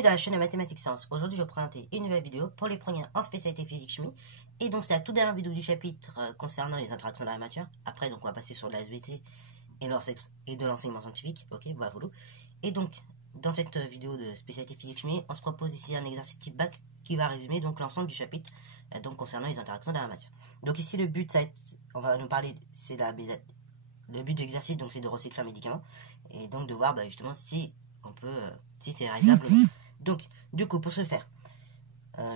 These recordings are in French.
Bienvenue dans la chaîne de Mathématiques Sciences. Aujourd'hui, je vais vous présenter une nouvelle vidéo pour les premiers en spécialité physique-chimie. Et donc, c'est la toute dernière vidéo du chapitre concernant les interactions dans la matière. Après, donc, on va passer sur la SVT et de l'enseignement scientifique. Ok, voilà. Et donc, dans cette vidéo de spécialité physique-chimie, on se propose ici un exercice type bac qui va résumer donc l'ensemble du chapitre donc concernant les interactions dans la matière. Donc ici, le but, ça va être, on va nous parler, c'est le but de l'exercice, donc c'est de recycler un médicament et donc de voir justement si on peut, si c'est réalisable ou non. Donc, du coup, pour ce faire,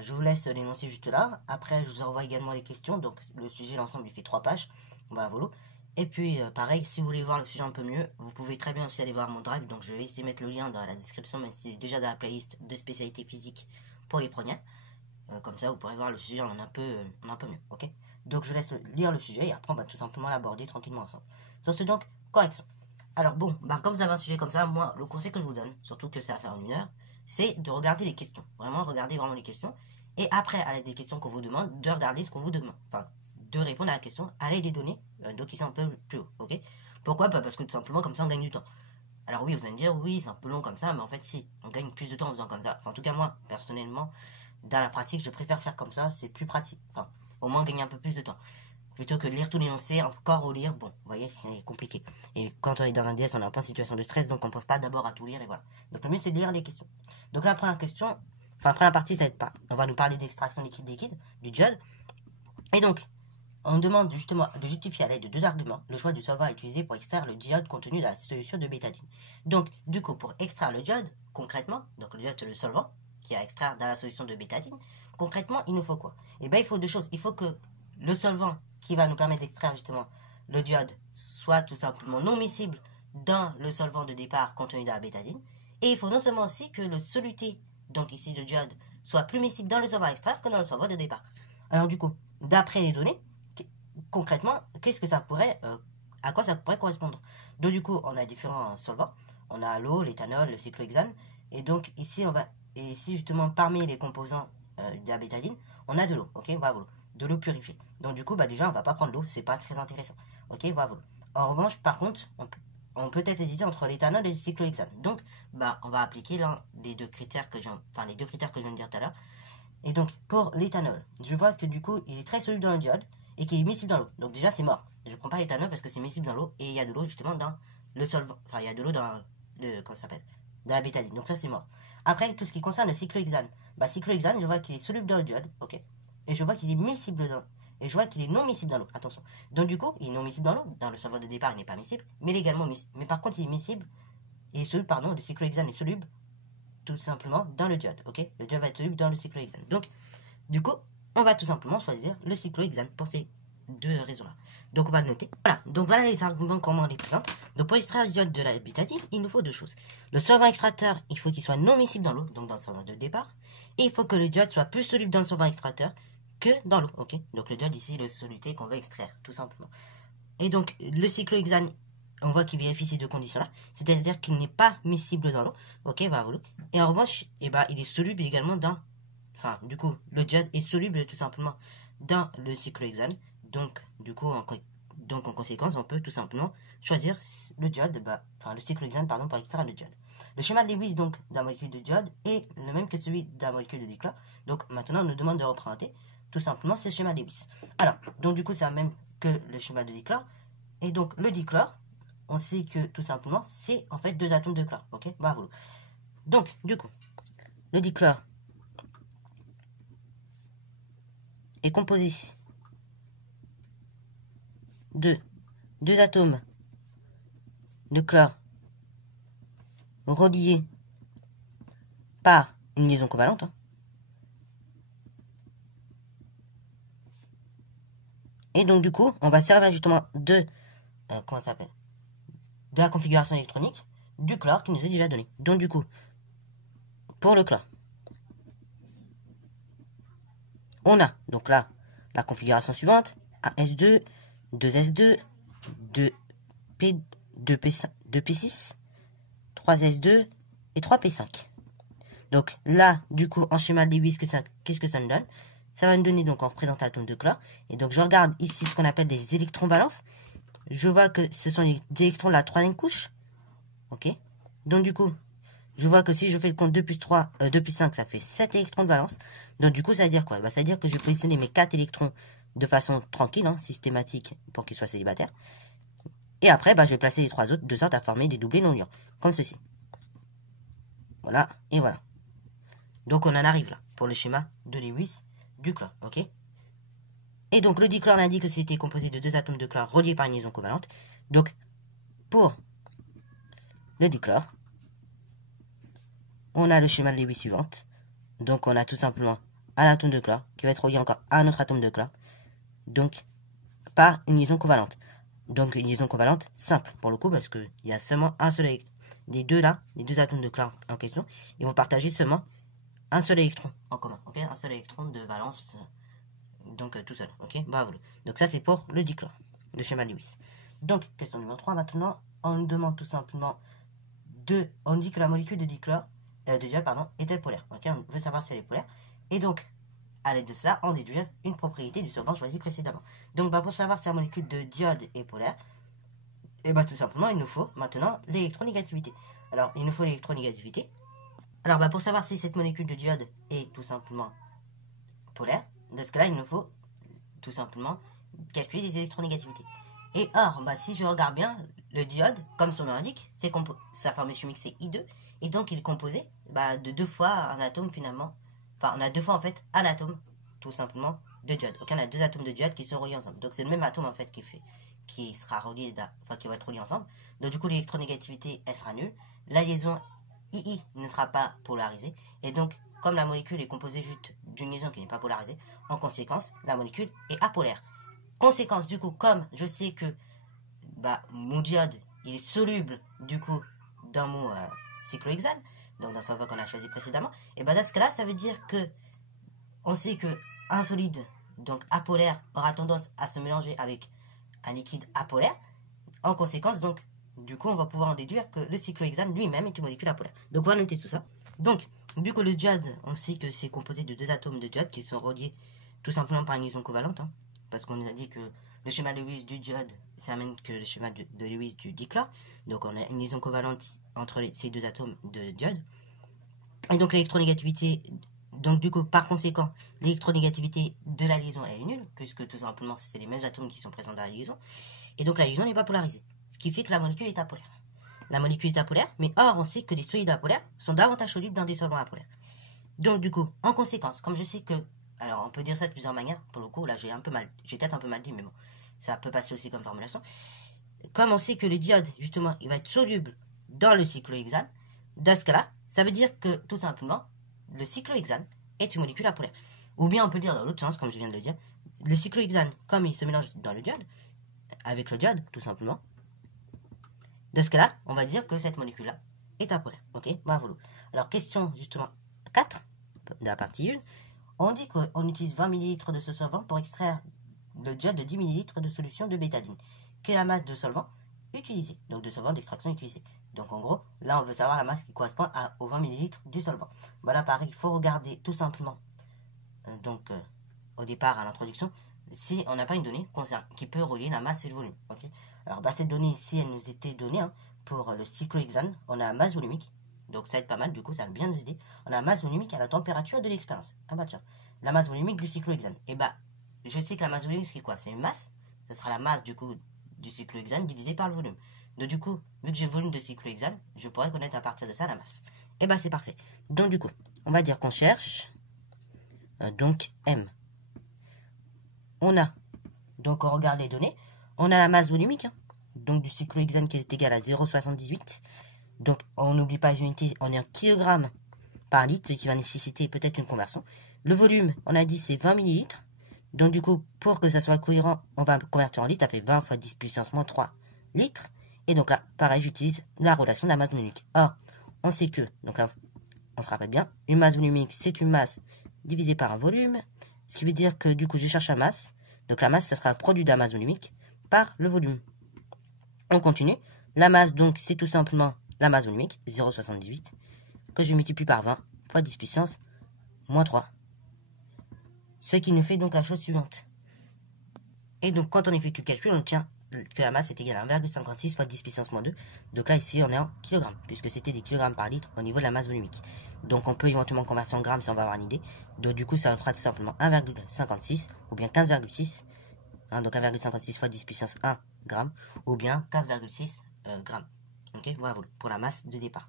je vous laisse l'énoncer juste là. Après, je vous envoie également les questions. Donc, le sujet, l'ensemble, il fait 3 pages. Voilà, voilà. Et puis, pareil, si vous voulez voir le sujet un peu mieux, vous pouvez très bien aussi aller voir mon drive. Donc, je vais essayer de mettre le lien dans la description, même si c'est déjà dans la playlist de spécialité physique pour les premiers. Comme ça, vous pourrez voir le sujet en un peu mieux. Ok. Donc, je laisse lire le sujet et après, on va tout simplement l'aborder tranquillement ensemble. Sur ce, donc, correction. Alors bon, quand vous avez un sujet comme ça, moi, le conseil que je vous donne, surtout que ça va faire en 1 heure, c'est de regarder les questions. Regardez vraiment les questions. Et après, à l'aide des questions qu'on vous demande, de regarder ce qu'on vous demande. Enfin, de répondre à la question à l'aide des données, donc qui sont un peu plus haut, ok. Pourquoi? Parce que tout simplement, comme ça, on gagne du temps. Alors oui, vous allez me dire, oui, c'est un peu long comme ça, mais en fait, si, on gagne plus de temps en faisant comme ça. Enfin, en tout cas, moi, personnellement, dans la pratique, je préfère faire comme ça, c'est plus pratique. Enfin, au moins gagner un peu plus de temps. Plutôt que de lire tout l'énoncé, encore relire, bon, vous voyez, c'est compliqué. Et quand on est dans un DS, on est un peu en situation de stress, donc on ne pense pas d'abord à tout lire, et voilà. Donc le mieux, c'est de lire les questions. Donc la première question, enfin, la première partie, ça va être pas. On va nous parler d'extraction liquide-liquide, du diode. Et donc, on demande justement de justifier à l'aide de 2 arguments le choix du solvant à utiliser pour extraire le diode contenu dans la solution de bétadine. Donc, du coup, pour extraire le diode, concrètement, donc le diode, c'est le solvant qui est à extraire dans la solution de bétadine, concrètement, il nous faut quoi? Eh bien, il faut 2 choses. Il faut que le solvant qui va nous permettre d'extraire justement le diode soit tout simplement non miscible dans le solvant de départ contenu dans la bétadine. Et il faut non seulement aussi que le soluté, donc ici le diode, soit plus miscible dans le solvant à extraire que dans le solvant de départ. Alors du coup, d'après les données, concrètement, qu'est-ce que ça pourrait, à quoi ça pourrait correspondre? Donc du coup, on a différents solvants. On a l'eau, l'éthanol, le cyclohexane. Et donc ici, justement, parmi les composants de la bétadine, on a de l'eau. Ok, voilà, de l'eau purifiée. Donc du coup, déjà, on va pas prendre l'eau, c'est pas très intéressant. Ok, voilà. En revanche, par contre, on peut être hésiter entre l'éthanol et le cyclohexane. Donc, on va appliquer l'un des deux critères que les 2 critères que je viens de dire tout à l'heure. Et donc, pour l'éthanol, je vois que du coup, il est très soluble dans le diode et qu'il est miscible dans l'eau. Donc déjà, c'est mort. Je ne prends pas l'éthanol parce que c'est miscible dans l'eau et il y a de l'eau justement dans le solvant. Enfin, il y a de l'eau dans le, comment ça s'appelle, dans la bétadine. Donc ça, c'est mort. Après, tout ce qui concerne le cyclohexane. Cyclohexane, je vois qu'il est soluble dans le diode, ok. Et je vois qu'il est miscible dans l'eau. Et je vois qu'il est non miscible dans l'eau. Attention. Donc du coup, il est non miscible dans l'eau. Dans le solvant de départ, il n'est pas miscible, mais il est également miscible. Mais par contre, il est miscible. Il est soluble, pardon, le cyclohexane est soluble tout simplement dans le diode, ok. Le diode va être soluble dans le cyclohexane. Donc, du coup, on va tout simplement choisir le cyclohexane pour ces 2 raisons-là. Donc on va le noter. Voilà, donc voilà les arguments comment on les présente. Donc pour extraire le diode de la bétadine, il nous faut 2 choses. Le solvant extracteur, il faut qu'il soit non miscible dans l'eau, donc dans le solvant de départ. Et il faut que le diode soit plus soluble dans le solvant extracteur que dans l'eau, ok. Donc le diode ici, le soluté qu'on veut extraire, tout simplement. Et donc le cyclohexane, on voit qu'il vérifie ces 2 conditions-là, c'est-à-dire qu'il n'est pas miscible dans l'eau, ok, voilà. Et en revanche, il est soluble également dans, du coup, le diode est soluble tout simplement dans le cyclohexane. Donc, du coup, en conséquence, on peut tout simplement choisir le diode, le cyclohexane, pardon, pour extraire le diode. Le schéma de Lewis, donc, de la molécule de diode est le même que celui de la molécule de dichlore. Donc, maintenant, on nous demande de représenter tout simplement ce schéma de Lewis. Alors, donc, du coup, c'est le même que le schéma de dichlore. Et donc, le dichlore, on sait que tout simplement, c'est en fait 2 atomes de chlore. Ok, bravo. Donc, du coup, le dichlore est composé de 2 atomes de chlore reliés par une liaison covalente. Et donc, du coup, on va servir justement de, de la configuration électronique du chlore qui nous est déjà donné. Donc, du coup, pour le chlore, on a donc là la configuration suivante: AS2, 2S2, 2P, 2P6, 3S2 et 3P5. Donc là, du coup, en schéma de Lewis, qu'est-ce que ça nous donne? Ça va nous donner donc en représentant l'atome de chlore. Et donc je regarde ici ce qu'on appelle des électrons valences. Je vois que ce sont des électrons de la 3e couche. Ok. Donc du coup, je vois que si je fais le compte 2 plus 3, 2 plus 5, ça fait 7 électrons de valence. Donc du coup, ça veut dire quoi? Bah, ça veut dire que je vais positionner mes 4 électrons de façon tranquille, hein, systématique, pour qu'ils soient célibataires. Et après, bah, je vais placer les 3 autres de sorte à former des doublés non ions, comme ceci. Voilà, et voilà. Donc on en arrive là, pour le schéma de Lewis du chlore, ok? Et donc le dichlore indique que c'était composé de 2 atomes de chlore reliés par une liaison covalente. Donc, pour le dichlore, on a le schéma de Lewis suivante. Donc on a tout simplement un atome de chlore qui va être relié encore à un autre atome de chlore. Donc, par une liaison covalente. Donc une liaison covalente simple pour le coup parce qu'il y a seulement un seul électron. Des deux là, les 2 atomes de chlore en question, ils vont partager seulement un seul électron en commun. Ok, un seul électron de valence. Donc tout seul. Ok, bravo. Donc ça c'est pour le dichlore, le schéma de Lewis. Donc question numéro 3 maintenant, on nous demande tout simplement on dit que la molécule de dichlore, de diode pardon, est-elle polaire. Ok, on veut savoir si elle est polaire. Et donc à l'aide de ça, on déduit une propriété du solvant choisi précédemment. Donc bah, pour savoir si la molécule de diode est polaire, et bah tout simplement il nous faut maintenant l'électronégativité. Alors il nous faut l'électronégativité. Alors bah pour savoir si cette molécule de diode est tout simplement polaire, dans ce cas-là il nous faut tout simplement calculer les électronégativités. Et or, bah, si je regarde bien, le diode, comme son nom l'indique, sa formule chimique c'est I2, et donc il est composé bah, de 2 fois un atome finalement. Enfin, on a 2 fois en fait un atome, tout simplement, de diode. Donc on a 2 atomes de diode qui sont reliés ensemble. Donc c'est le même atome en fait qui sera relié, enfin qui va être relié ensemble. Donc du coup l'électronégativité elle sera nulle. La liaison II ne sera pas polarisée. Et donc comme la molécule est composée juste d'une liaison qui n'est pas polarisée, en conséquence la molécule est apolaire. Conséquence du coup, comme je sais que bah, mon diode il est soluble du coup dans mon cyclohexane, donc dans ce solvant qu'on a choisi précédemment, et bah dans ce cas là ça veut dire que on sait que un solide donc apolaire aura tendance à se mélanger avec un liquide apolaire. En conséquence donc du coup on va pouvoir en déduire que le cyclohexane lui-même est une molécule apolaire. Donc on va noter tout ça. Donc du coup le diode, on sait que c'est composé de 2 atomes de diode qui sont reliés tout simplement par une liaison covalente, hein, parce qu'on nous a dit que le schéma de Lewis du diode c'est la même que le schéma de Lewis du dichlore. Donc on a une liaison covalente entre ces 2 atomes de diode. Et donc l'électronégativité, donc du coup par conséquent l'électronégativité de la liaison elle est nulle, puisque tout simplement c'est les mêmes atomes qui sont présents dans la liaison. Et donc la liaison n'est pas polarisée, ce qui fait que la molécule est apolaire. La molécule est apolaire, mais or on sait que les solides apolaires sont davantage solubles dans des solvants apolaires. Donc du coup, en conséquence, comme je sais que, alors on peut dire ça de plusieurs manières, pour le coup là j'ai peut-être un peu mal dit, mais bon, ça peut passer aussi comme formulation. Comme on sait que le diode, justement, il va être soluble dans le cyclohexane, dans ce cas-là, ça veut dire que, tout simplement, le cyclohexane est une molécule apolaire. Ou bien on peut dire dans l'autre sens, comme je viens de le dire, le cyclohexane, comme il se mélange dans le diode, avec le diode, tout simplement, dans ce cas-là, on va dire que cette molécule-là est apolaire. Ok, bravo. Alors, question, justement, 4, de la partie 1, on dit qu'on utilise 20 ml de ce solvant pour extraire le diode de 10 ml de solution de bétadine. Quelle est la masse de solvant utilisée, donc de solvant d'extraction utilisé. Donc en gros, là on veut savoir la masse qui correspond aux 20 ml du solvant. Voilà, pareil, il faut regarder tout simplement, au départ à l'introduction, si on n'a pas une donnée qui peut relier la masse et le volume. Okay, alors bah, cette donnée ici, elle nous était donnée pour le cyclohexane, on a la masse volumique. Donc ça va être pas mal, du coup ça va bien nous aider. On a la masse volumique à la température de l'expérience. Ah bah tiens, la masse volumique du cyclohexane. Et bah, je sais que la masse volumique c'est quoi? C'est une masse. Ça sera la masse du coup du cyclohexane divisé par le volume. Donc du coup, vu que j'ai le volume de cyclohexane, je pourrais connaître à partir de ça la masse. Et bah c'est parfait. Donc du coup, on va dire qu'on cherche donc M. On a, donc on regarde les données, on a la masse volumique, donc du cyclohexane qui est égal à 0,78. Donc on n'oublie pas les unités, on est en kg par litre, ce qui va nécessiter peut-être une conversion. Le volume, on a dit c'est 20 ml. Donc du coup, pour que ça soit cohérent, on va convertir en litres, ça fait 20 fois 10 puissance moins 3 litres. Et donc là, pareil, j'utilise la relation de la masse volumique. Or, on sait que, donc là, on se rappelle bien, une masse volumique, c'est une masse divisée par un volume. Ce qui veut dire que du coup, je cherche la masse. Donc la masse, ça sera le produit de la masse volumique par le volume. On continue. La masse, donc, c'est tout simplement la masse volumique, 0,78, que je multiplie par 20 fois 10 puissance moins 3. Ce qui nous fait donc la chose suivante. Et donc, quand on effectue le calcul, on obtient que la masse est égale à 1,56 fois 10 puissance moins 2. Donc là, ici, on est en kilogrammes, puisque c'était des kilogrammes par litre au niveau de la masse volumique. Donc on peut éventuellement convertir en grammes si on va avoir une idée. Donc du coup, ça fera tout simplement 1,56 ou bien 15,6. Hein, donc 1,56 fois 10 puissance 1 grammes ou bien 15,6 grammes. Ok, voilà pour la masse de départ.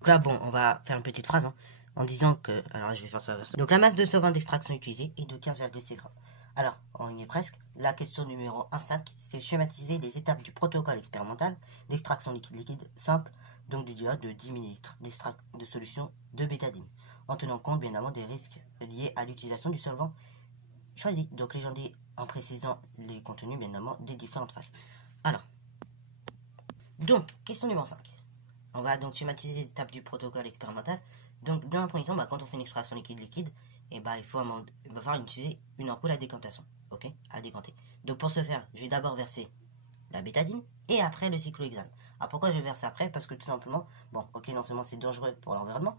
Donc là, bon, on va faire une petite phrase en disant que... Alors je vais faire ça. Donc la masse de solvant d'extraction utilisée est de 15,6 grammes. Alors, on y est presque. La question numéro 1.5, c'est schématiser les étapes du protocole expérimental d'extraction liquide simple, donc du diode de 10 ml de solution de bétadine, en tenant compte bien évidemment des risques liés à l'utilisation du solvant choisi. Donc les gens disent en précisant les contenus bien évidemment des différentes phases. Alors, donc, question numéro 5. On va donc schématiser les étapes du protocole expérimental. Donc, dans un premier temps, quand on fait une extraction liquide, il va falloir utiliser une ampoule à décantation, ok, à décanter. Donc pour ce faire, je vais d'abord verser la bétadine et après le cyclohexane. Alors pourquoi je verse après? Parce que tout simplement, bon, ok, non seulement c'est dangereux pour l'environnement,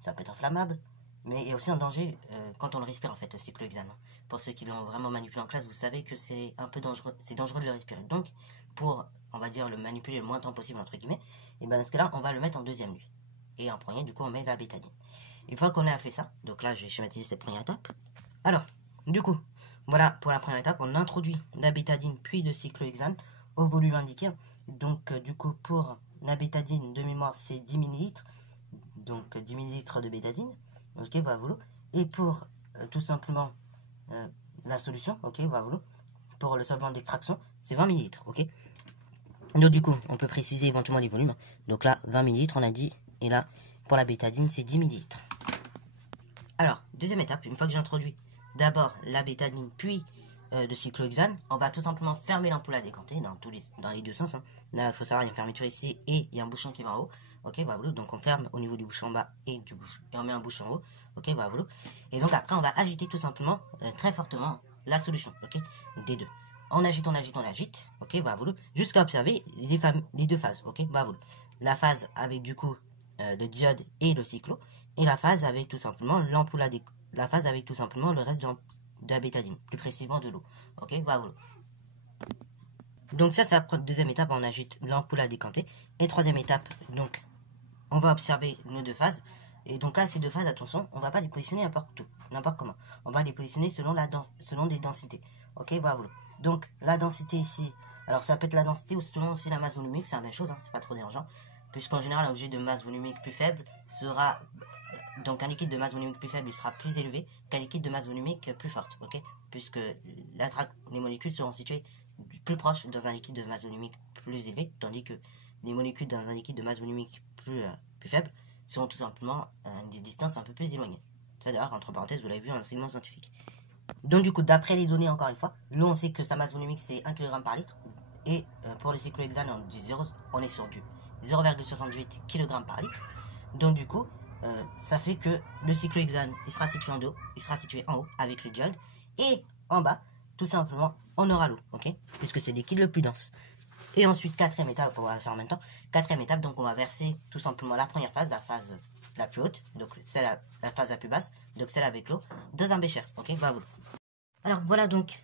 ça peut être inflammable, mais il y a aussi un danger quand on le respire en fait, le cyclohexane. Pour ceux qui l'ont vraiment manipulé en classe, vous savez que c'est un peu dangereux, c'est dangereux de le respirer. Donc pour, on va dire, le manipuler le moins de temps possible entre guillemets, et bien dans ce cas-là, on va le mettre en deuxième nuit. Et en premier, du coup, on met la bétadine. Une fois qu'on a fait ça, donc là, je vais schématiser cette première étape. Alors, du coup, voilà, pour la première étape, on introduit la bétadine puis le cyclohexane au volume indiqué. Donc, du coup, pour la bétadine de mémoire, c'est 10 ml. Donc, 10 ml de bétadine. Ok, voilà. Et pour tout simplement la solution, ok, voilà. Pour le solvant d'extraction, c'est 20 ml. Ok. Donc, du coup, on peut préciser éventuellement les volumes. Donc là, 20 ml, on a dit. Et là, pour la bétadine, c'est 10 ml. Alors, deuxième étape, une fois que j'ai introduit d'abord la bétadine, puis le cyclohexane, on va tout simplement fermer l'ampoule à décanter dans les deux sens. Là, il faut savoir, il y a une fermeture ici et il y a un bouchon qui va en haut. Ok, voilà, donc on ferme au niveau du bouchon en bas et on met un bouchon en haut. Ok, voilà. Et donc après, on va agiter tout simplement, très fortement, la solution, ok, des deux. On agite, ok, voilà, jusqu'à observer les deux phases, ok, voilà. La phase avec du coup le diode et le cyclo, et la phase avec tout simplement l'ampoule la phase avec tout simplement le reste de la bétadine, plus précisément de l'eau. Ok, voilà. Donc ça, c'est la deuxième étape, on agite l'ampoule à décanter. Et troisième étape, donc on va observer nos deux phases. Et donc là, ces deux phases, attention, on va pas les positionner n'importe comment. On va les positionner selon des densités. Ok, voilà. Donc la densité ici, alors ça peut être la densité ou selon aussi la masse volumique, c'est la même chose, c'est pas trop dérangeant. Puisqu'en général, un objet de masse volumique plus faible sera... Donc un liquide de masse volumique plus faible, il sera plus élevé qu'un liquide de masse volumique plus forte, ok? Puisque les molécules seront situées plus proches dans un liquide de masse volumique plus élevé, tandis que les molécules dans un liquide de masse volumique plus faible seront tout simplement à des distances un peu plus éloignées. Ça d'ailleurs, entre parenthèses, vous l'avez vu en enseignement scientifique. Donc du coup, d'après les données, encore une fois, l'eau, on sait que sa masse volumique c'est 1 kg par litre. Et pour le cyclohexane, on est sur du 0,68 kg par litre. Donc du coup, ça fait que le cyclohexane, il sera situé en haut avec le diode. Et en bas, tout simplement, on aura l'eau, ok? Puisque c'est le liquide le plus dense. Et ensuite, quatrième étape, on va la faire en même temps. Quatrième étape, donc on va verser tout simplement la première phase, la phase la plus haute, donc celle la phase la plus basse, donc celle avec l'eau, dans un bécher, ok? Voilà. Alors voilà donc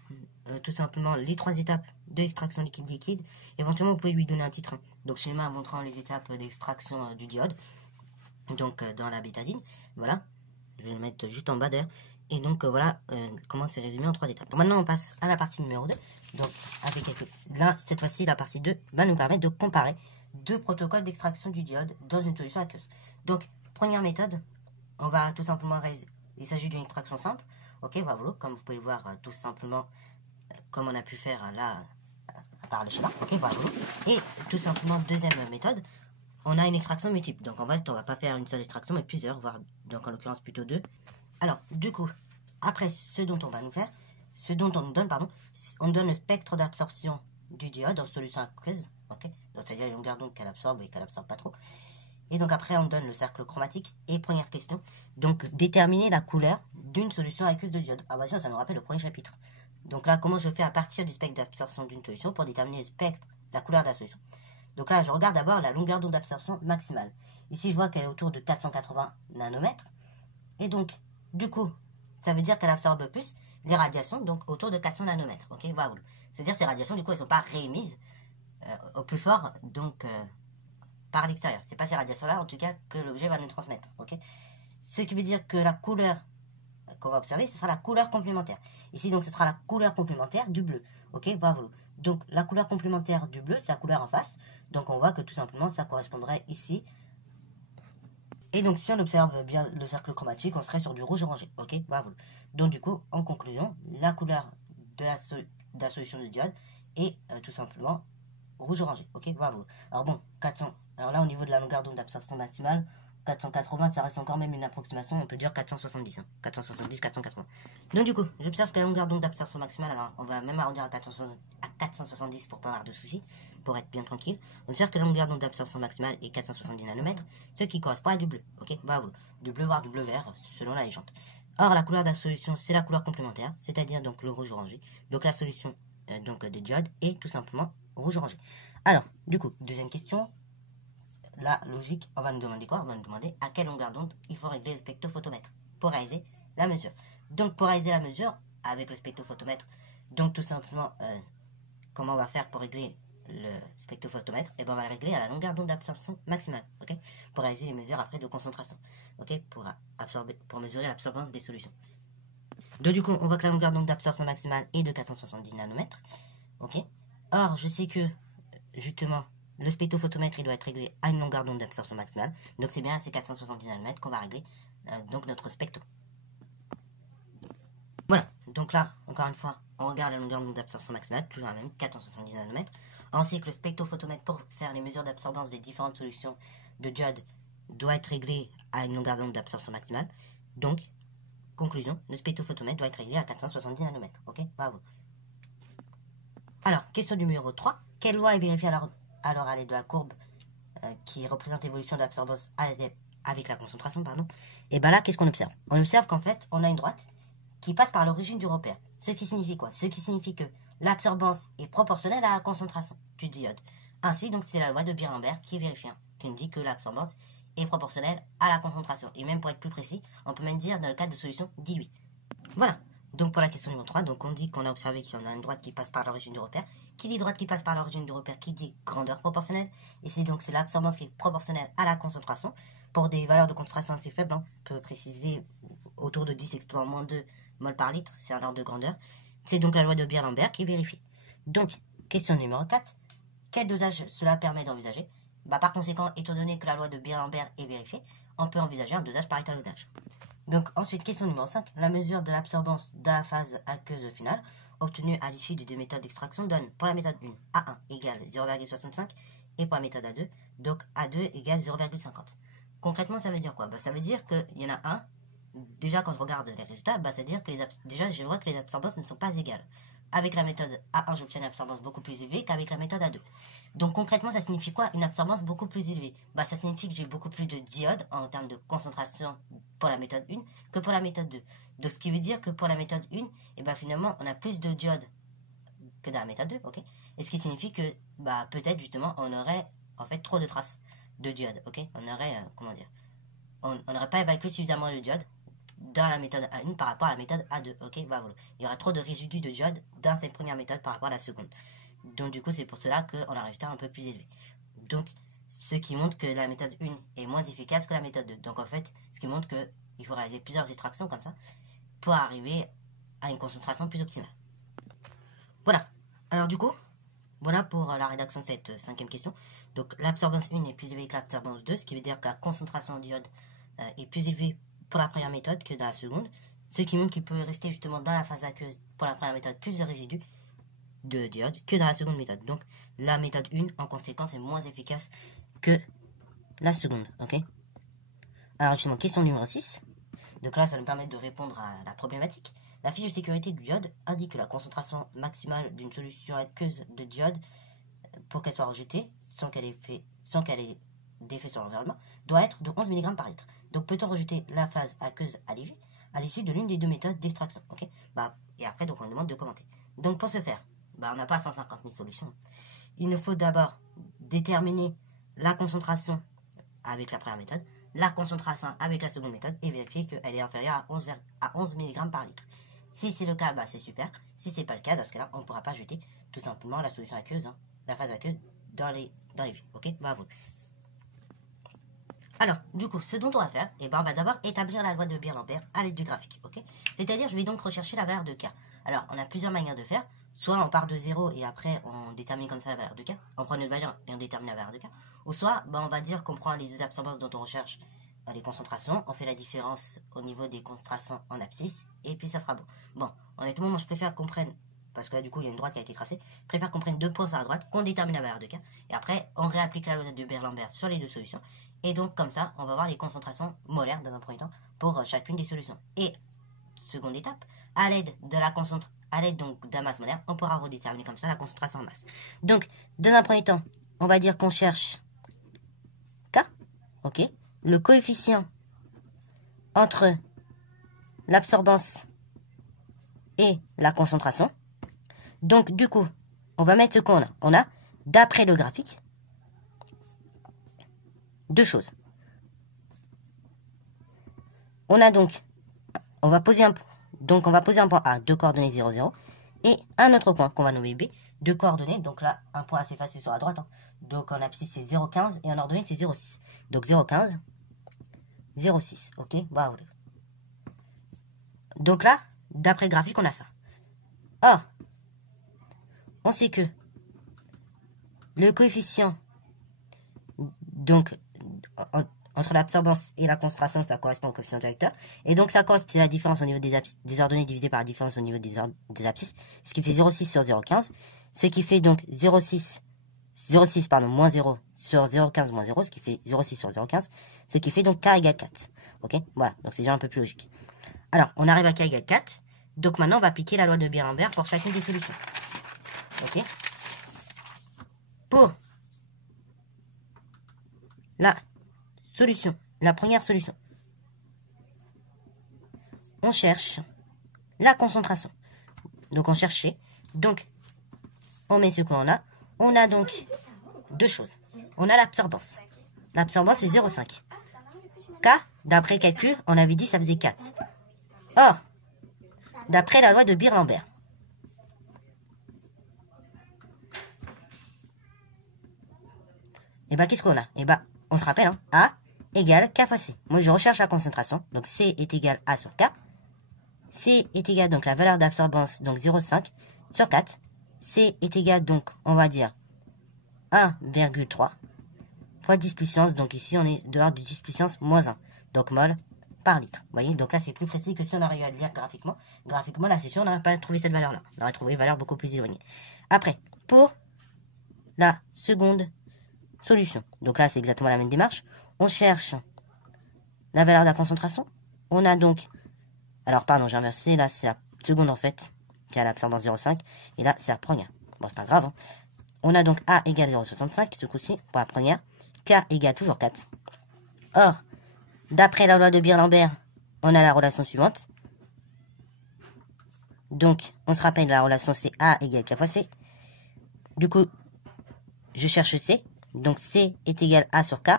tout simplement les trois étapes de l'extraction liquide. Éventuellement, vous pouvez lui donner un titre. Donc schéma montrant les étapes d'extraction du diode. Donc dans la bétadine, voilà. Je vais le mettre juste en bas d'ailleurs. Et donc voilà comment c'est résumé en trois étapes. Donc, maintenant on passe à la partie numéro 2. Donc là, cette fois-ci, la partie 2 va nous permettre de comparer deux protocoles d'extraction du diode dans une solution aqueuse. Donc première méthode, on va tout simplement il s'agit d'une extraction simple. Ok, voilà, comme vous pouvez le voir tout simplement comme on a pu faire là par le schéma. Ok, voilà. Et tout simplement deuxième méthode, on a une extraction multiple. Donc en fait, on va pas faire une seule extraction, mais plusieurs, voire donc en l'occurrence plutôt deux. Alors, du coup, après ce dont on nous donne, on nous donne le spectre d'absorption du diode en solution aqueuse. Ok, donc c'est-à-dire les longueurs d'onde qu'elle absorbe et qu'elle absorbe pas trop. Et donc après, on nous donne le cercle chromatique. Et première question, donc déterminer la couleur d'une solution aqueuse de diode. Ah bah ça nous rappelle le premier chapitre. Donc là, comment je fais à partir du spectre d'absorption d'une solution pour déterminer le spectre, la couleur de la solution. Donc là, je regarde d'abord la longueur d'onde d'absorption maximale. Ici, je vois qu'elle est autour de 480 nanomètres. Et donc, du coup, ça veut dire qu'elle absorbe plus les radiations, donc autour de 400 nanomètres. Ok, voilà. C'est-à-dire ces radiations, du coup, elles ne sont pas réémises au plus fort, donc par l'extérieur. C'est pas ces radiations-là, en tout cas, que l'objet va nous transmettre. Ok. Ce qui veut dire que la couleur qu'on va observer, ce sera la couleur complémentaire. Ici, donc, ce sera la couleur complémentaire du bleu. Ok, bravo. Donc, la couleur complémentaire du bleu, c'est la couleur en face. Donc, on voit que tout simplement, ça correspondrait ici. Et donc, si on observe bien le cercle chromatique, on serait sur du rouge orangé. Ok, bravo. Donc, du coup, en conclusion, la couleur de la solution de diode est tout simplement rouge orangé. Ok, bravo. Alors bon, 400. Alors là, au niveau de la longueur d'onde d'absorption maximale, 480, ça reste encore même une approximation, on peut dire 470, 470, 480. Donc du coup, j'observe que la longueur d'onde d'absorption maximale, alors on va même arrondir à 470 pour pas avoir de soucis, pour être bien tranquille. On observe que la longueur d'onde d'absorption maximale est 470 nanomètres, ce qui correspond à du bleu, ok, bravo, du bleu voire du bleu vert, selon la légende. Or, la couleur de la solution, c'est la couleur complémentaire, c'est-à-dire donc le rouge orangé. Donc la solution donc de diode est tout simplement rouge orangé. Alors, du coup, deuxième question. La logique, on va nous demander quoi? On va nous demander à quelle longueur d'onde il faut régler le spectrophotomètre pour réaliser la mesure. Donc pour réaliser la mesure avec le spectrophotomètre, donc tout simplement, comment on va faire pour régler le spectrophotomètre? Et ben on va le régler à la longueur d'onde d'absorption maximale, ok? Pour réaliser les mesures après de concentration, ok? Pour mesurer l'absorbance des solutions. Donc du coup, on voit que la longueur d'onde d'absorption maximale est de 470 nanomètres, ok? Or, je sais que justement le spectrophotomètre il doit être réglé à une longueur d'onde d'absorption maximale. Donc c'est bien à ces 470 nanomètres qu'on va régler donc notre spectro. Voilà, donc là, encore une fois, on regarde la longueur d'onde d'absorption maximale, toujours la même, 470 nanomètres. On sait que le spectrophotomètre, pour faire les mesures d'absorbance des différentes solutions de diode, doit être réglé à une longueur d'onde d'absorption maximale. Donc, conclusion, le spectrophotomètre doit être réglé à 470 nanomètres. Ok, bravo. Alors, question numéro 3. Quelle loi est vérifiée alors à l'aide de la courbe qui représente l'évolution de l'absorbance avec la concentration, pardon? Et bien là, qu'est-ce qu'on observe? On observe qu'en fait, on a une droite qui passe par l'origine du repère. Ce qui signifie quoi? Ce qui signifie que l'absorbance est proportionnelle à la concentration du diode. Ainsi, donc, c'est la loi de Beer-Lambert qui est vérifiée, qui nous dit que l'absorbance est proportionnelle à la concentration. Et même pour être plus précis, on peut même dire dans le cas de solution diluée. Voilà. Donc pour la question numéro 3, donc on dit qu'on a observé qu'il y en a une droite qui passe par l'origine du repère. Qui dit droite qui passe par l'origine du repère, qui dit grandeur proportionnelle. Ici donc c'est l'absorbance qui est proportionnelle à la concentration. Pour des valeurs de concentration assez faibles, on peut préciser autour de 10 exposant moins 2 mol par litre, c'est un ordre de grandeur. C'est donc la loi de Beer-Lambert qui est vérifiée. Donc, question numéro 4, quel dosage cela permet d'envisager? Par conséquent, étant donné que la loi de Beer-Lambert est vérifiée, on peut envisager un dosage par étalonnage. Donc ensuite, question numéro 5, la mesure de l'absorbance de la phase aqueuse finale obtenue à l'issue des deux méthodes d'extraction donne pour la méthode 1 A1 égale 0,65 et pour la méthode A2, donc A2 égale 0,50. Concrètement, ça veut dire quoi? Ça veut dire qu'il y en a un, déjà quand je regarde les résultats, c'est-à-dire que déjà je vois que les absorbances ne sont pas égales. Avec la méthode A1, j'obtiens une absorbance beaucoup plus élevée qu'avec la méthode A2. Donc concrètement, ça signifie quoi? Une absorbance beaucoup plus élevée. Ça signifie que j'ai beaucoup plus de diodes en termes de concentration pour la méthode 1 que pour la méthode 2. Donc ce qui veut dire que pour la méthode 1, finalement, on a plus de diodes que dans la méthode 2, ok? Et ce qui signifie que peut-être justement, on aurait en fait trop de traces de diodes, ok? On aurait, on n'aurait pas évacué suffisamment de diodes dans la méthode A1 par rapport à la méthode A2, ok? Il y aura trop de résidus de diode dans cette première méthode par rapport à la seconde. Donc du coup, c'est pour cela qu'on a un résultat un peu plus élevé. Donc, ce qui montre que la méthode 1 est moins efficace que la méthode 2. Donc en fait, ce qui montre qu'il faut réaliser plusieurs extractions comme ça pour arriver à une concentration plus optimale. Voilà. Alors du coup, voilà pour la rédaction de cette cinquième question. Donc l'absorbance 1 est plus élevée que l'absorbance 2, ce qui veut dire que la concentration en diode est plus élevée pour la première méthode que dans la seconde, ce qui montre qu'il peut rester justement dans la phase aqueuse pour la première méthode plus de résidus de diode que dans la seconde méthode. Donc la méthode 1 en conséquence est moins efficace que la seconde, ok? Alors justement, question numéro 6. Donc là, ça nous permet de répondre à la problématique. La fiche de sécurité du diode indique que la concentration maximale d'une solution aqueuse de diode, pour qu'elle soit rejetée, sans qu'elle ait d'effet sur l'environnement, doit être de 11 mg par litre. Donc peut-on rejeter la phase aqueuse à l'issue de l'une des deux méthodes d'extraction, ok? Et après, donc on demande de commenter. Donc pour ce faire, on n'a pas 150 000 solutions. Il nous faut d'abord déterminer la concentration avec la première méthode, la concentration avec la seconde méthode et vérifier qu'elle est inférieure à 11 mg par litre. Si c'est le cas, bah c'est super. Si c'est pas le cas, dans ce cas-là, on ne pourra pas jeter tout simplement la solution aqueuse, la phase aqueuse dans les vues. Ok, bah à vous. Alors, du coup, ce dont on va faire, on va d'abord établir la loi de Beer-Lambert à l'aide du graphique, ok? C'est-à-dire, je vais donc rechercher la valeur de K. Alors, on a plusieurs manières de faire. Soit on part de 0 et après on détermine comme ça la valeur de K. On prend notre valeur et on détermine la valeur de K. Ou soit, on va dire qu'on prend les deux absorbances dont on recherche les concentrations. On fait la différence au niveau des concentrations en abscisse. Et puis ça sera bon. Bon, honnêtement, moi je préfère qu'on prenne, parce que là du coup il y a une droite qui a été tracée, je préfère qu'on prenne deux points sur la droite, qu'on détermine la valeur de K. Et après, on réapplique la loi de Beer-Lambert sur les deux solutions. Et donc comme ça, on va voir les concentrations molaires dans un premier temps pour chacune des solutions. Et seconde étape, à l'aide de la concentration, à l'aide donc d'un masse molaire, on pourra redéterminer comme ça la concentration en masse. Donc, dans un premier temps, on va dire qu'on cherche K, ok, le coefficient entre l'absorbance et la concentration. Donc, du coup, on va mettre ce qu'on a. On a, d'après le graphique, deux choses. On a donc, on va poser un point A, deux coordonnées 0, 0, et un autre point qu'on va nommer B, deux coordonnées, donc là, un point assez facile sur la droite, donc en abscisse c'est 0,15 et en ordonnée c'est 0,6. Donc 0,15, 0,6, ok, voilà. Donc là, d'après le graphique, on a ça. Or, on sait que le coefficient, donc, entre l'absorbance et la concentration, ça correspond au coefficient directeur. Et donc, ça correspond, c'est la différence au niveau des ordonnées divisée par la différence au niveau des abscisses. Ce qui fait 0,6 sur 0,15. Ce qui fait donc 0,6, moins 0 sur 0,15 moins 0. Ce qui fait 0,6 sur 0,15. Ce qui fait donc K égale 4. Ok, voilà. Donc, c'est déjà un peu plus logique. Alors, on arrive à K égale 4. Donc, maintenant, on va appliquer la loi de Beer-Lambert pour chacune des solutions. Ok. Pour la solution, la première solution, on cherche la concentration. Donc on cherche, donc on met ce qu'on a. On a donc deux choses. On a l'absorbance. L'absorbance c'est 0,5. K, d'après calcul, on avait dit ça faisait 4. Or, d'après la loi de Beer-Lambert, et qu'est-ce qu'on a? On se rappelle, A égale K fois C. Moi, je recherche la concentration. Donc, C est égal à sur K. C est égal, donc, la valeur d'absorbance, donc 0,5 sur 4. C est égal, donc, on va dire 1,3 fois 10 puissance. Donc, ici, on est de l'ordre du 10 puissance moins 1. Donc, mol par litre. Vous voyez, donc là, c'est plus précis que si on arrive à le lire graphiquement. Graphiquement, là, c'est sûr, on n'aurait pas trouvé cette valeur-là. On aurait trouvé une valeur beaucoup plus éloignée. Après, pour la seconde solution. Donc là, c'est exactement la même démarche. On cherche la valeur de la concentration. On a donc... Alors, pardon, j'ai inversé. Là, c'est la seconde, en fait, qui a l'absorbance 0,5. Et là, c'est la première. Bon, c'est pas grave. On a donc A égale 0,65, ce coup-ci, pour la première. K égale toujours 4. Or, d'après la loi de Beer-Lambert, on a la relation suivante. Donc, on se rappelle, la relation, c'est A égale K fois C. Du coup, je cherche C. Donc, C est égal à sur K.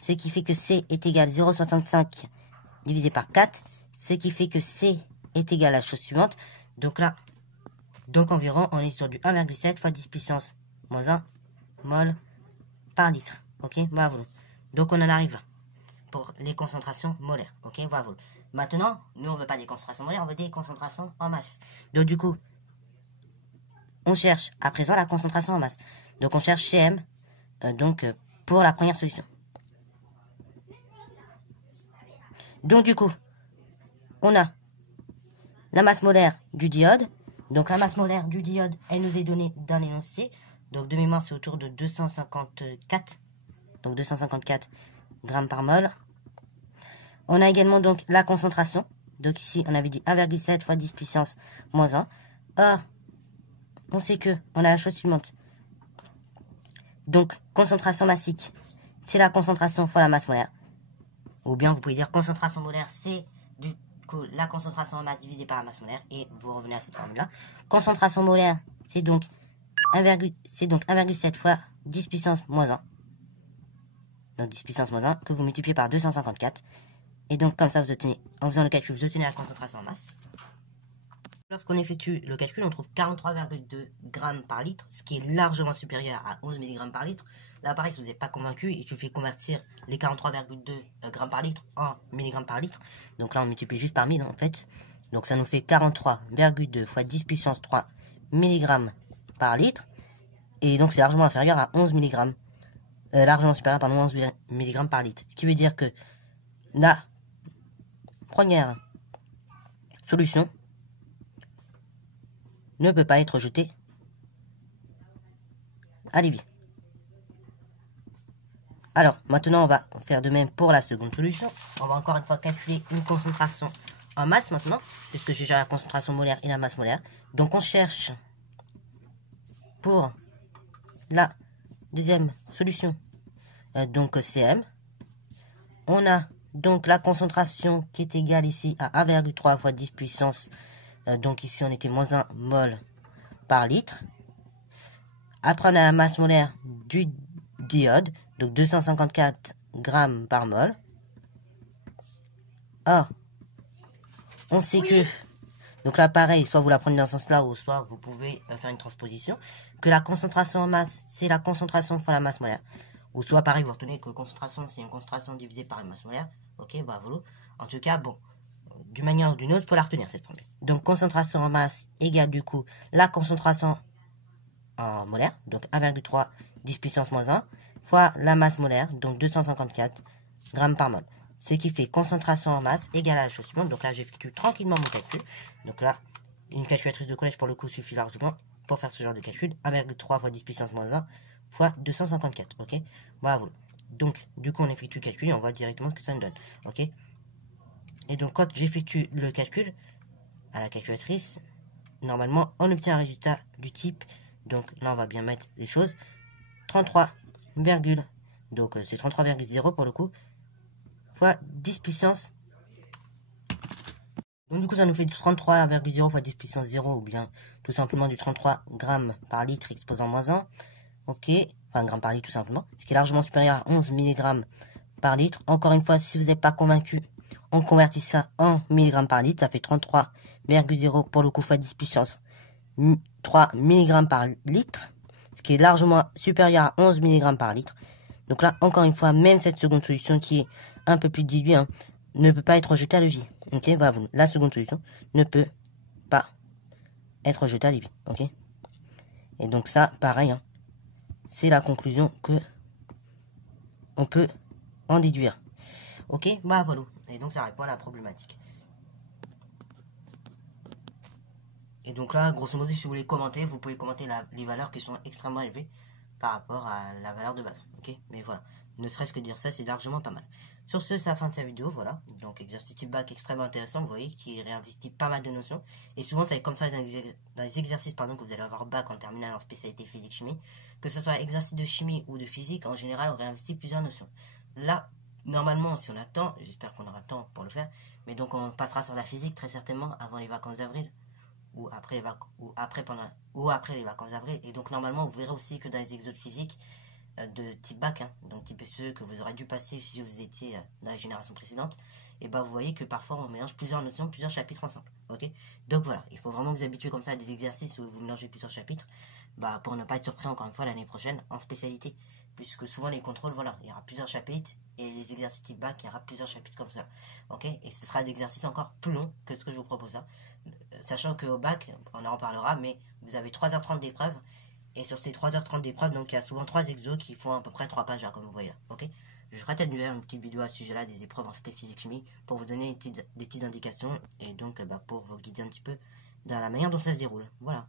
Ce qui fait que C est égal à 0,65 divisé par 4. Ce qui fait que C est égal à la chose suivante. Donc là, donc environ, on est sur du 1,7 fois 10 puissance moins 1 mol par litre. Ok, voilà. Donc, on en arrive là pour les concentrations molaires. Ok, voilà. Maintenant, nous, on veut pas des concentrations molaires, on veut des concentrations en masse. Donc, du coup, on cherche à présent la concentration en masse. Donc, on cherche Cm pour la première solution. Donc, du coup, on a la masse molaire du diode. Donc, la masse molaire du diode, elle nous est donnée dans l'énoncé. Donc, de mémoire, c'est autour de 254. Donc, 254 grammes par mol. On a également donc la concentration. Donc, ici, on avait dit 1,7 fois 10 puissance moins 1. Or, on sait que on a la chose suivante. Donc, concentration massique, c'est la concentration fois la masse molaire. Ou bien, vous pouvez dire concentration molaire, c'est du coup la concentration en masse divisée par la masse molaire. Et vous revenez à cette formule-là. Concentration molaire, c'est donc 1,7 fois 10 puissance moins 1. Donc, 10 puissance moins 1 que vous multipliez par 254. Et donc, comme ça, vous obtenez, en faisant le calcul, vous obtenez la concentration en masse. Lorsqu'on effectue le calcul, on trouve 43,2 grammes par litre, ce qui est largement supérieur à 11 mg par litre. Là, pareil, si vous n'êtes pas convaincu, il suffit de convertir les 43,2 grammes par litre en milligrammes par litre. Donc là, on multiplie juste par 1000, en fait. Donc ça nous fait 43,2 fois 10 puissance 3 mg par litre. Et donc c'est largement inférieur à 11 mg. Largement supérieur, pardon, 11 mg par litre. Ce qui veut dire que la première solution ne peut pas être jetée à l'évier. Alors, maintenant, on va faire de même pour la seconde solution. On va encore une fois calculer une concentration en masse maintenant, puisque j'ai déjà la concentration molaire et la masse molaire. Donc, on cherche pour la deuxième solution, donc CM. On a donc la concentration qui est égale ici à 1,3 fois 10 puissance. Donc ici, on était moins 1 mol par litre. Après, on a la masse molaire du diode, donc 254 grammes par mol. Or, on sait que, donc là pareil, soit vous la prenez dans ce sens-là, ou soit vous pouvez faire une transposition, que la concentration en masse, c'est la concentration fois la masse molaire. Ou soit pareil, vous retenez que concentration, c'est une concentration divisée par une masse molaire. Ok, bah voilà. En tout cas, bon, d'une manière ou d'une autre, il faut la retenir cette formule. Donc concentration en masse égale du coup la concentration en molaire, donc 1,3 10 puissance moins 1, fois la masse molaire, donc 254 grammes par mol. Ce qui fait concentration en masse égale à la chose suivante. Donc là, j'effectue tranquillement mon calcul. Donc là, une calculatrice de collège pour le coup suffit largement pour faire ce genre de calcul. 1,3 fois 10 puissance moins 1 fois 254. Ok, bravo. Donc, du coup, on effectue le calcul et on voit directement ce que ça nous donne. Ok. Et donc, quand j'effectue le calcul à la calculatrice, normalement, on obtient un résultat du type. Donc là, on va bien mettre les choses. 33, donc c'est 33,0 pour le coup, fois 10 puissance. Donc du coup, ça nous fait 33,0 fois 10 puissance 0, ou bien tout simplement du 33 grammes par litre exposant moins 1. Ok, enfin grammes par litre tout simplement, ce qui est largement supérieur à 11 mg par litre. Encore une fois, si vous n'êtes pas convaincu, on convertit ça en mg par litre, ça fait 33,0 pour le coup fois 10 puissance 3 mg par litre, ce qui est largement supérieur à 11 mg par litre. Donc là, encore une fois, même cette seconde solution qui est un peu plus diluée, ne peut pas être jetée à l'évier. Ok, voilà, la seconde solution ne peut pas être jetée à l'évier. Ok, et donc ça, pareil, c'est la conclusion que on peut en déduire. Ok, bah voilà. Et donc ça répond à la problématique. Et donc là, grosso modo, si vous voulez commenter, vous pouvez commenter les valeurs qui sont extrêmement élevées par rapport à la valeur de base. Ok, mais voilà, ne serait-ce que dire ça, c'est largement pas mal. Sur ce, c'est la fin de cette vidéo, voilà. Donc exercice type bac extrêmement intéressant, vous voyez, qui réinvestit pas mal de notions. Et souvent, ça va être comme ça dans les exercices que vous allez avoir bac en terminale en spécialité physique-chimie. Que ce soit exercice de chimie ou de physique, en général, on réinvestit plusieurs notions. Là, normalement, si on a le temps, j'espère qu'on aura le temps pour le faire, mais donc on passera sur la physique très certainement avant les vacances d'avril. Ou après les vacances d'avril. Et donc normalement vous verrez aussi que dans les exos physiques de type bac, donc type SE que vous aurez dû passer si vous étiez dans les générations précédentes, et bah vous voyez que parfois on mélange plusieurs notions, plusieurs chapitres ensemble. Ok, donc voilà, il faut vraiment vous habituer comme ça à des exercices où vous mélangez plusieurs chapitres, bah pour ne pas être surpris encore une fois l'année prochaine en spécialité, puisque souvent les contrôles, voilà, il y aura plusieurs chapitres, et les exercices type bac, il y aura plusieurs chapitres comme ça. Ok, et ce sera des exercices encore plus longs que ce que je vous propose là. Sachant qu'au bac, on en reparlera, mais vous avez 3h30 d'épreuve. Et sur ces 3h30 d'épreuve, donc il y a souvent 3 exos qui font à peu près 3 pages, comme vous voyez là. Ok, je ferai peut-être une petite vidéo à ce sujet-là, des épreuves en spé physique chimie, pour vous donner des petites indications, et donc pour vous guider un petit peu dans la manière dont ça se déroule. Voilà.